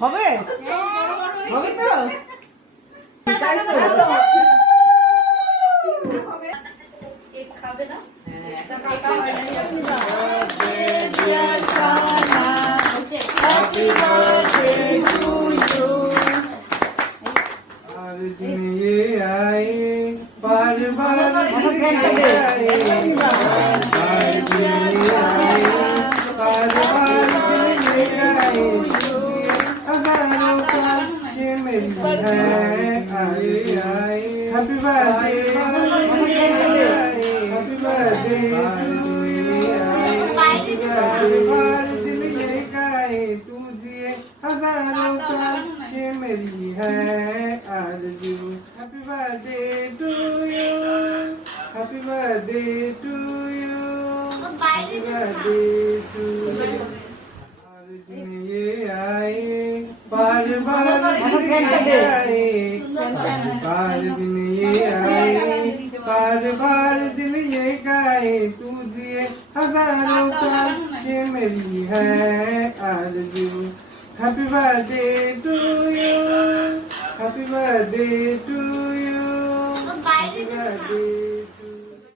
হবে হবে তো খাবে না दिन ये आए बार बार दिन ये आए बार दिन ये आए बार बार दिन ये आए हजारों साल ये मेरी है आए आए happy birthday happy birthday happy birthday बार दिन ये गाए तुम जिए हजारों साल ये मेरी है आरज़ू happy birthday to you happy birthday to you happy birthday to you हर दिन ये आए बार बार दिन ये आए बार दिन ये आए बार बार दिन ये गाए तुम जिए हजारों साल ये मेरी है आरज़ू happy birthday to you happy birthday to